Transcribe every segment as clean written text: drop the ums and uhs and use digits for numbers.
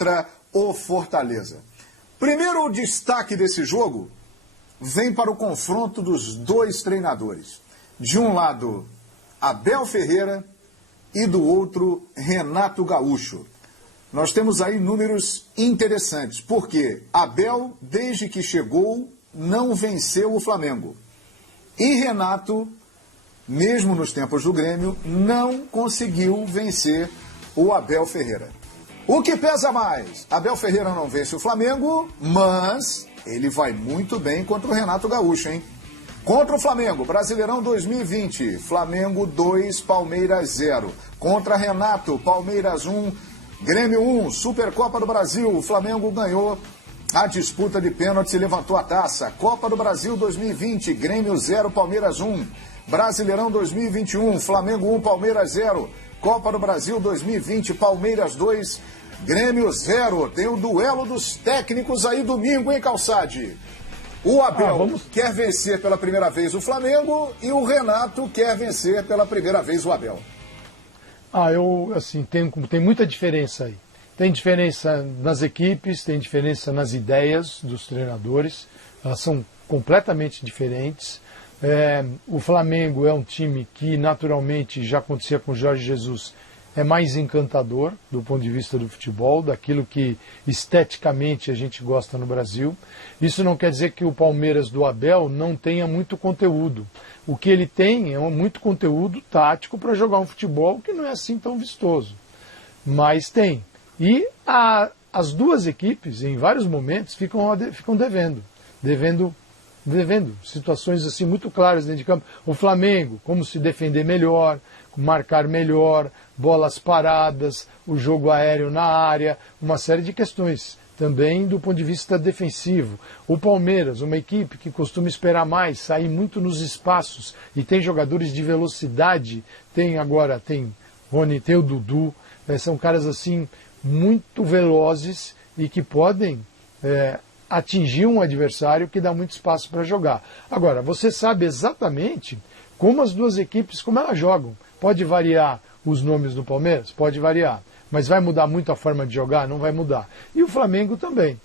contra o Fortaleza. Primeiro destaque desse jogo vem para o confronto dos dois treinadores. De um lado, Abel Ferreira e do outro, Renato Gaúcho. Nós temos aí números interessantes, porque Abel, desde que chegou, não venceu o Flamengo. E Renato, mesmo nos tempos do Grêmio, não conseguiu vencer o Abel Ferreira. O que pesa mais? Abel Ferreira não vence o Flamengo, mas ele vai muito bem contra o Renato Gaúcho, hein? Contra o Flamengo, Brasileirão 2020, Flamengo 2, Palmeiras 0. Contra Renato, Palmeiras 1, Grêmio 1, Supercopa do Brasil, o Flamengo ganhou a disputa de pênaltis e levantou a taça. Copa do Brasil 2020, Grêmio 0, Palmeiras 1. Brasileirão 2021, Flamengo 1, Palmeiras 0. Copa do Brasil 2020, Palmeiras 2, Grêmio 0. Tem o duelo dos técnicos aí domingo, hein, Calçade? O Abel quer vencer pela primeira vez o Flamengo e o Renato quer vencer pela primeira vez o Abel. Tem muita diferença aí. Tem diferença nas equipes, tem diferença nas ideias dos treinadores, elas são completamente diferentes. O Flamengo é um time que naturalmente já acontecia com o Jorge Jesus, é mais encantador do ponto de vista do futebol, daquilo que esteticamente a gente gosta no Brasil. Isso não quer dizer que o Palmeiras do Abel não tenha muito conteúdo. O que ele tem é muito conteúdo tático para jogar um futebol que não é assim tão vistoso. Mas tem. E as duas equipes, em vários momentos, ficam devendo situações assim muito claras dentro de campo. O Flamengo, como se defender melhor, marcar melhor, bolas paradas, o jogo aéreo na área, uma série de questões. Também do ponto de vista defensivo. O Palmeiras, uma equipe que costuma esperar mais, sair muito nos espaços e tem jogadores de velocidade, tem Rony, tem o Dudu, são caras assim muito velozes e que podem atingir um adversário que dá muito espaço para jogar. Agora, você sabe exatamente como as duas equipes, como elas jogam. Pode variar os nomes do Palmeiras? Pode variar. Mas vai mudar muito a forma de jogar? Não vai mudar. E o Flamengo também.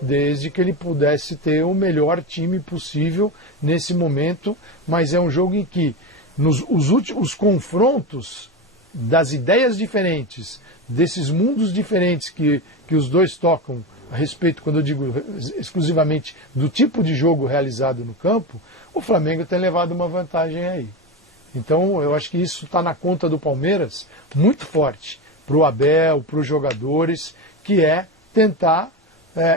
Desde que ele pudesse ter o melhor time possível nesse momento, mas é um jogo em que os confrontos das ideias diferentes, desses mundos diferentes que os dois tocam a respeito, quando eu digo exclusivamente do tipo de jogo realizado no campo, o Flamengo tem levado uma vantagem aí. Então eu acho que isso está na conta do Palmeiras muito forte, para o Abel, para os jogadores, que é tentar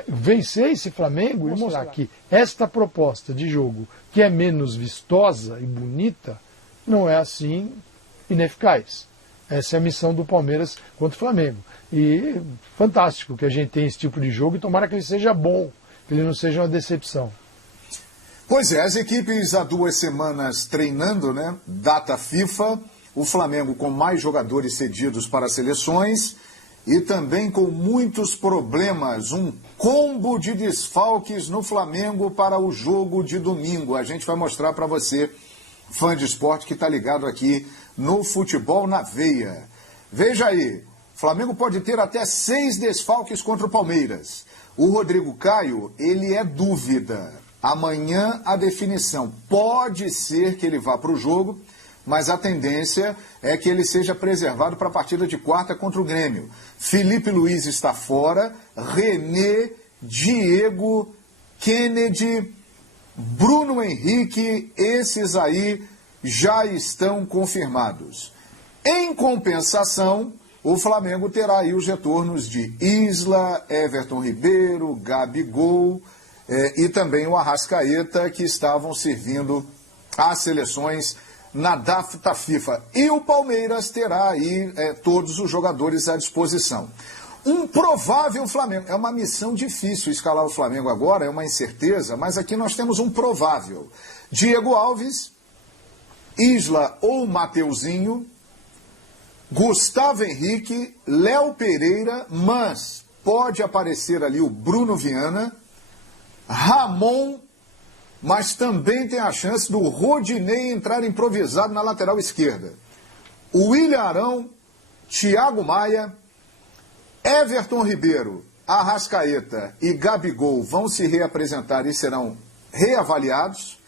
vencer esse Flamengo e mostrar que esta proposta de jogo, que é menos vistosa e bonita, não é assim ineficaz. Essa é a missão do Palmeiras contra o Flamengo. E fantástico que a gente tenha esse tipo de jogo e tomara que ele seja bom, que ele não seja uma decepção. Pois é, as equipes há 2 semanas treinando, né? Data FIFA, o Flamengo com mais jogadores cedidos para as seleções e também com muitos problemas, um combo de desfalques no Flamengo para o jogo de domingo. A gente vai mostrar para você, fã de esporte que está ligado aqui no Futebol na Veia. Veja aí, o Flamengo pode ter até 6 desfalques contra o Palmeiras. O Rodrigo Caio, ele é dúvida. Amanhã a definição. Pode ser que ele vá para o jogo, mas a tendência é que ele seja preservado para a partida de quarta contra o Grêmio. Felipe Luiz está fora, René, Diego, Kennedy, Bruno Henrique, esses aí já estão confirmados. Em compensação, o Flamengo terá aí os retornos de Isla, Everton Ribeiro, Gabigol e também o Arrascaeta, que estavam servindo às seleções na data FIFA. E o Palmeiras terá aí todos os jogadores à disposição. Um provável Flamengo. É uma missão difícil escalar o Flamengo agora, é uma incerteza, mas aqui nós temos um provável. Diego Alves, Isla ou Mateuzinho, Gustavo Henrique, Léo Pereira, mas pode aparecer ali o Bruno Viana, Ramon, mas também tem a chance do Rodinei entrar improvisado na lateral esquerda. O William Arão, Thiago Maia, Everton Ribeiro, Arrascaeta e Gabigol vão se reapresentar e serão reavaliados.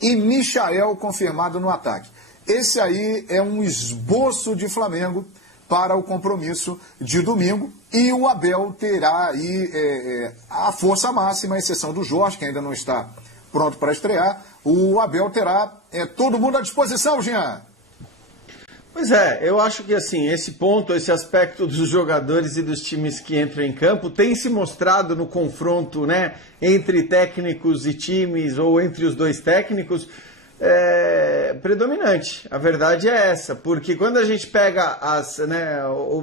E Michael confirmado no ataque. Esse aí é um esboço de Flamengo para o compromisso de domingo. E o Abel terá aí a força máxima, à exceção do Jorge, que ainda não está pronto para estrear. O Abel terá todo mundo à disposição, Jean. Pois é, eu acho que assim, esse ponto, esse aspecto dos jogadores e dos times que entram em campo tem se mostrado no confronto, né, entre técnicos e times, ou entre os dois técnicos, predominante. A verdade é essa, porque quando a gente pega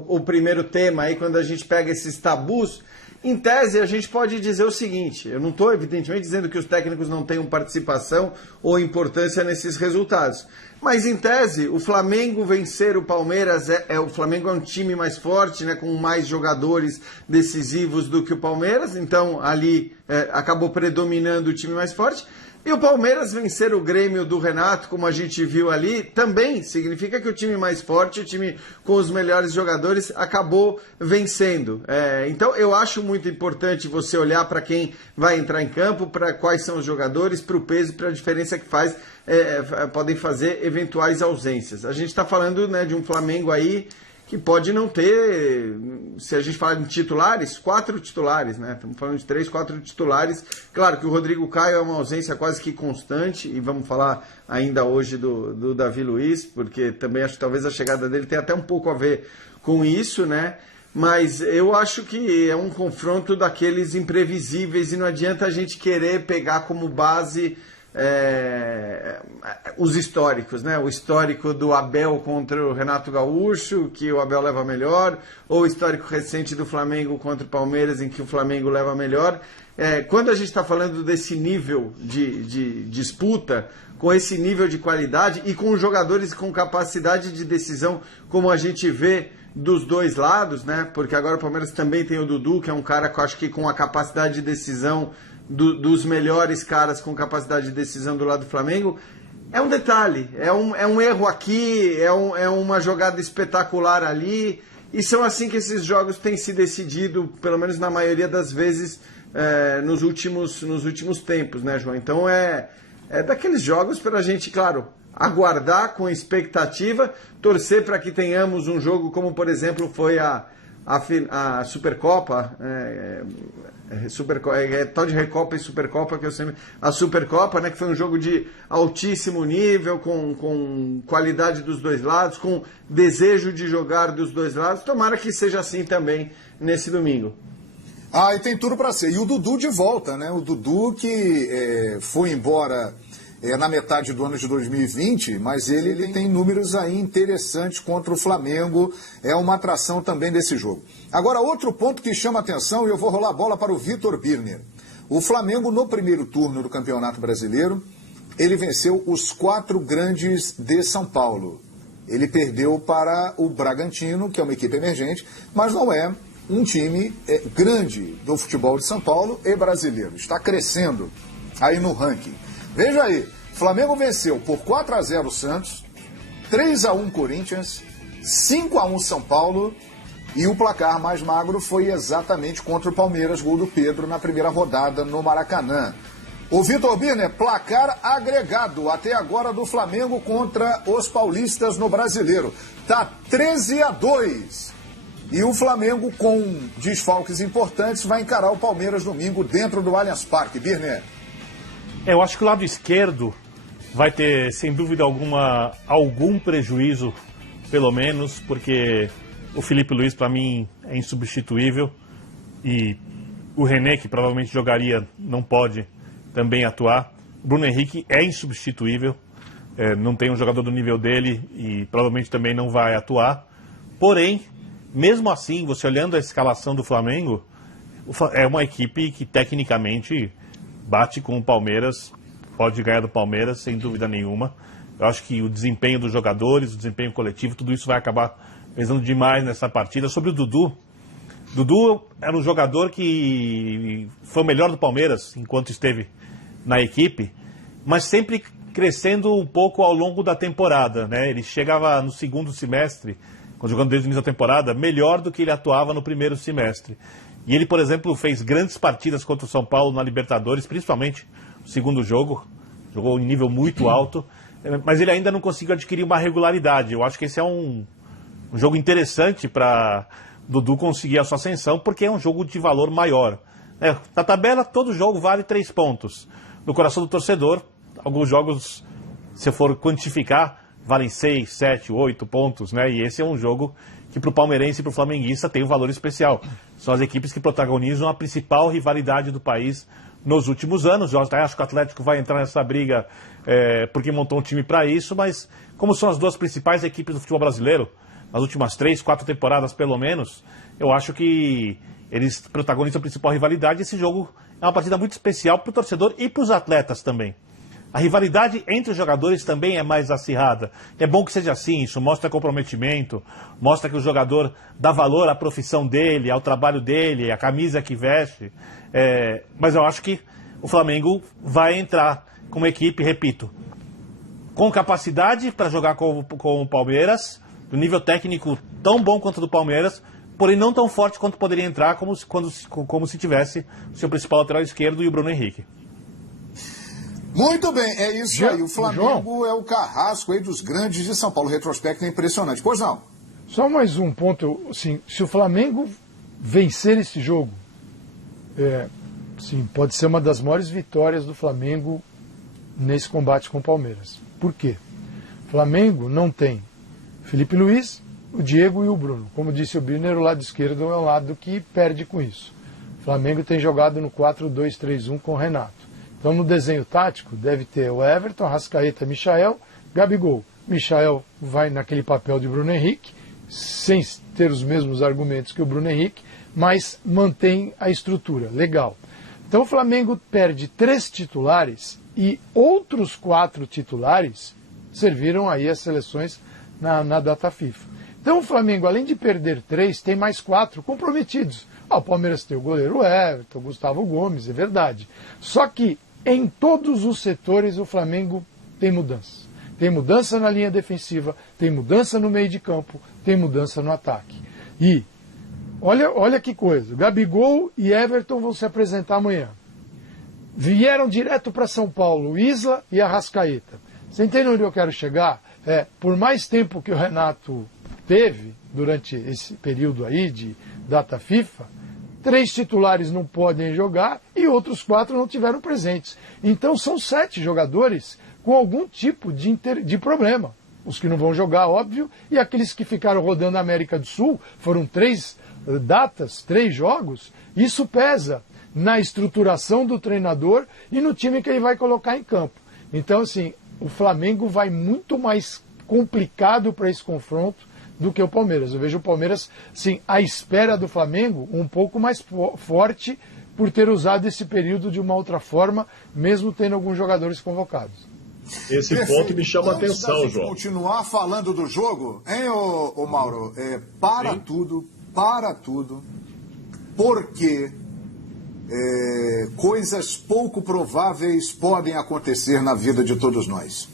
o primeiro tema aí, quando a gente pega esses tabus, em tese a gente pode dizer o seguinte: eu não estou evidentemente dizendo que os técnicos não tenham participação ou importância nesses resultados, mas em tese o Flamengo vencer o Palmeiras, o Flamengo é um time mais forte, né, com mais jogadores decisivos do que o Palmeiras, então ali acabou predominando o time mais forte. E o Palmeiras vencer o Grêmio do Renato, como a gente viu ali, também significa que o time mais forte, o time com os melhores jogadores, acabou vencendo. Então eu acho muito importante você olhar para quem vai entrar em campo, para quais são os jogadores, para o peso, para a diferença que podem fazer eventuais ausências. A gente está falando, né, de um Flamengo aí que pode não ter, se a gente falar de titulares, 4 titulares, né? Estamos falando de 3, 4 titulares. Claro que o Rodrigo Caio é uma ausência quase que constante, e vamos falar ainda hoje do Davi Luiz, porque também acho que talvez a chegada dele tenha até um pouco a ver com isso, né? Mas eu acho que é um confronto daqueles imprevisíveis e não adianta a gente querer pegar como base os históricos, né? O histórico do Abel contra o Renato Gaúcho, que o Abel leva melhor, ou o histórico recente do Flamengo contra o Palmeiras, em que o Flamengo leva melhor. Quando a gente está falando desse nível de disputa, com esse nível de qualidade e com jogadores com capacidade de decisão, como a gente vê dos dois lados, né? Porque agora o Palmeiras também tem o Dudu, que é um cara que eu acho que com a capacidade de decisão dos melhores caras com capacidade de decisão do lado do Flamengo. É um detalhe, é um erro aqui, é uma jogada espetacular ali, e são assim que esses jogos têm se decidido, pelo menos na maioria das vezes, nos últimos tempos, né, João? Então é daqueles jogos para a gente, claro, aguardar com expectativa, torcer para que tenhamos um jogo como, por exemplo, foi a Supercopa, tal de Recopa e Supercopa, que eu sempre... A Supercopa, né, que foi um jogo de altíssimo nível, com qualidade dos dois lados, com desejo de jogar dos dois lados. Tomara que seja assim também nesse domingo. E tem tudo para ser. E o Dudu de volta, né? O Dudu que foi embora na metade do ano de 2020, mas ele tem números aí interessantes contra o Flamengo, é uma atração também desse jogo. Agora, outro ponto que chama atenção, e eu vou rolar a bola para o Vitor Birner. O Flamengo, no primeiro turno do Campeonato Brasileiro, ele venceu os 4 grandes de São Paulo. Ele perdeu para o Bragantino, que é uma equipe emergente, mas não é um time grande do futebol de São Paulo e brasileiro. Está crescendo aí no ranking. Veja aí, Flamengo venceu por 4-0 o Santos, 3-1 Corinthians, 5-1 São Paulo, e o placar mais magro foi exatamente contra o Palmeiras, gol do Pedro na primeira rodada no Maracanã. O Vitor Birner, placar agregado até agora do Flamengo contra os paulistas no Brasileiro. Tá 13-2. E o Flamengo, com desfalques importantes, vai encarar o Palmeiras domingo dentro do Allianz Parque. Birner. Eu acho que o lado esquerdo vai ter, sem dúvida alguma, algum prejuízo, pelo menos, porque o Felipe Luiz, para mim, é insubstituível. E o René, que provavelmente jogaria, não pode também atuar. O Bruno Henrique é insubstituível, não tem um jogador do nível dele e provavelmente também não vai atuar. Porém, mesmo assim, você olhando a escalação do Flamengo, é uma equipe que tecnicamente bate com o Palmeiras, pode ganhar do Palmeiras, sem dúvida nenhuma. Eu acho que o desempenho dos jogadores, o desempenho coletivo, tudo isso vai acabar pesando demais nessa partida. Sobre o Dudu, Dudu era um jogador que foi o melhor do Palmeiras enquanto esteve na equipe, mas sempre crescendo um pouco ao longo da temporada, né? Ele chegava no segundo semestre jogando desde o início da temporada, melhor do que ele atuava no primeiro semestre. E ele, por exemplo, fez grandes partidas contra o São Paulo na Libertadores, principalmente no segundo jogo, jogou em nível muito alto, mas ele ainda não conseguiu adquirir uma regularidade. Eu acho que esse é um jogo interessante para Dudu conseguir a sua ascensão, porque é um jogo de valor maior. Na tabela, todo jogo vale 3 pontos. No coração do torcedor, alguns jogos, se eu for quantificar, valem 6, 7, 8 pontos, né? E esse é um jogo que para o palmeirense e para o flamenguista tem um valor especial. São as equipes que protagonizam a principal rivalidade do país nos últimos anos. Eu acho que o Atlético vai entrar nessa briga porque montou um time para isso, mas como são as duas principais equipes do futebol brasileiro, nas últimas 3, 4 temporadas pelo menos, eu acho que eles protagonizam a principal rivalidade. Esse jogo é uma partida muito especial para o torcedor e para os atletas também. A rivalidade entre os jogadores também é mais acirrada. É bom que seja assim, isso mostra comprometimento, mostra que o jogador dá valor à profissão dele, ao trabalho dele, à camisa que veste. Mas eu acho que o Flamengo vai entrar com uma equipe, repito, com capacidade para jogar com o Palmeiras, do nível técnico tão bom quanto o do Palmeiras, porém não tão forte quanto poderia entrar como se tivesse o seu principal lateral esquerdo e o Bruno Henrique. Muito bem, é isso aí. O Flamengo é o carrasco aí dos grandes de São Paulo. O retrospecto é impressionante. Pois não? Só mais um ponto. Assim, se o Flamengo vencer esse jogo, sim, pode ser uma das maiores vitórias do Flamengo nesse combate com o Palmeiras. Por quê? O Flamengo não tem Felipe Luiz, o Diego e o Bruno. Como disse o Birner, o lado esquerdo é o lado que perde com isso. O Flamengo tem jogado no 4-2-3-1 com o Renato. Então, no desenho tático, deve ter o Everton, Arrascaeta, Michael, Gabigol. Michael vai naquele papel de Bruno Henrique, sem ter os mesmos argumentos que o Bruno Henrique, mas mantém a estrutura. Legal. Então, o Flamengo perde 3 titulares e outros 4 titulares serviram aí as seleções na data FIFA. Então, o Flamengo, além de perder 3, tem mais 4 comprometidos. O Palmeiras tem o goleiro Everton, Gustavo Gomes, é verdade. Só que em todos os setores o Flamengo tem mudanças. Tem mudança na linha defensiva, tem mudança no meio de campo, tem mudança no ataque. E olha que coisa, Gabigol e Everton vão se apresentar amanhã. Vieram direto para São Paulo, Isla e Arrascaeta. Você entende onde eu quero chegar? Por mais tempo que o Renato teve durante esse período aí de data FIFA, 3 titulares não podem jogar e outros 4 não tiveram presentes. Então são 7 jogadores com algum tipo de problema. Os que não vão jogar, óbvio, e aqueles que ficaram rodando a América do Sul, foram 3 datas, 3 jogos, isso pesa na estruturação do treinador e no time que ele vai colocar em campo. Então, assim, o Flamengo vai muito mais complicado para esse confronto do que o Palmeiras. Eu vejo o Palmeiras, sim, à espera do Flamengo, um pouco mais forte por ter usado esse período de uma outra forma, mesmo tendo alguns jogadores convocados. Esse ponto me chama a atenção, João. Continuar falando do jogo, hein, ô Mauro? Para tudo, porque coisas pouco prováveis podem acontecer na vida de todos nós.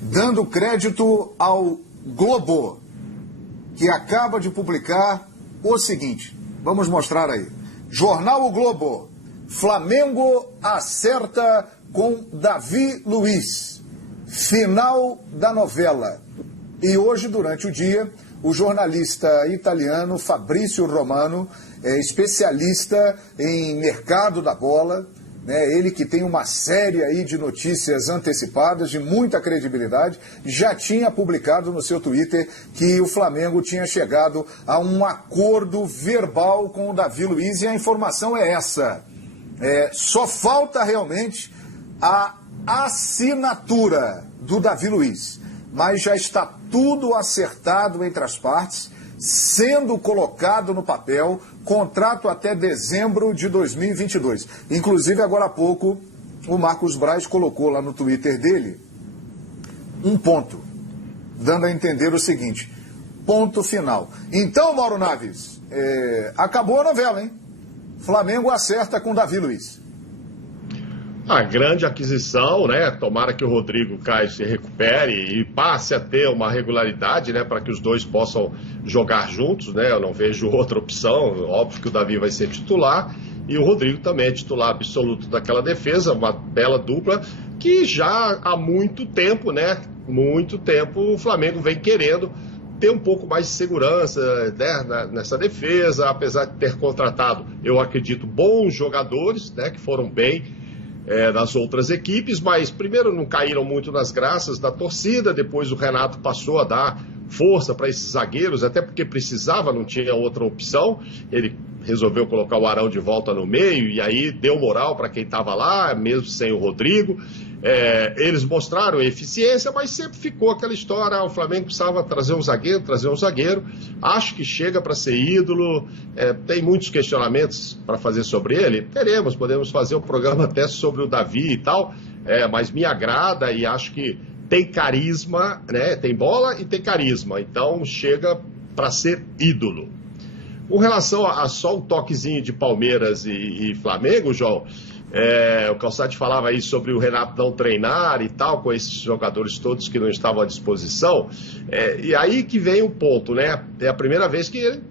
Dando crédito ao Globo, que acaba de publicar o seguinte, vamos mostrar aí. Jornal O Globo, Flamengo acerta com Davi Luiz, final da novela. E hoje, durante o dia, o jornalista italiano Fabrício Romano, especialista em mercado da bola, ele que tem uma série aí de notícias antecipadas, de muita credibilidade, já tinha publicado no seu Twitter que o Flamengo tinha chegado a um acordo verbal com o Davi Luiz, e a informação é essa. Só falta realmente a assinatura do Davi Luiz, mas já está tudo acertado entre as partes, sendo colocado no papel, contrato até dezembro de 2022. Inclusive, agora há pouco, o Marcos Braz colocou lá no Twitter dele um ponto, dando a entender o seguinte, ponto final. Então, Mauro Naves, acabou a novela, hein? Flamengo acerta com Davi Luiz. A grande aquisição, né? Tomara que o Rodrigo Caio se recupere e passe a ter uma regularidade, né? Para que os dois possam jogar juntos, né? Eu não vejo outra opção. Óbvio que o Davi vai ser titular e o Rodrigo também é titular absoluto daquela defesa, uma bela dupla que já há muito tempo, né? Muito tempo o Flamengo vem querendo ter um pouco mais de segurança, né, nessa defesa, apesar de ter contratado, eu acredito, bons jogadores, né? Que foram bem nas outras equipes, mas primeiro não caíram muito nas graças da torcida, depois o Renato passou a dar força para esses zagueiros, até porque precisava, não tinha outra opção, ele resolveu colocar o Arão de volta no meio, e aí deu moral para quem estava lá, mesmo sem o Rodrigo. Eles mostraram eficiência, mas sempre ficou aquela história, o Flamengo precisava trazer um zagueiro, acho que chega para ser ídolo, tem muitos questionamentos para fazer sobre ele, podemos fazer um programa até sobre o Davi e tal, mas me agrada e acho que tem carisma, né? Tem bola e tem carisma, então chega para ser ídolo. Com relação a só um toquezinho de Palmeiras e Flamengo, João, o Calçade falava aí sobre o Renato não treinar e tal, com esses jogadores todos que não estavam à disposição, e aí que vem o ponto, né? É a primeira vez que ele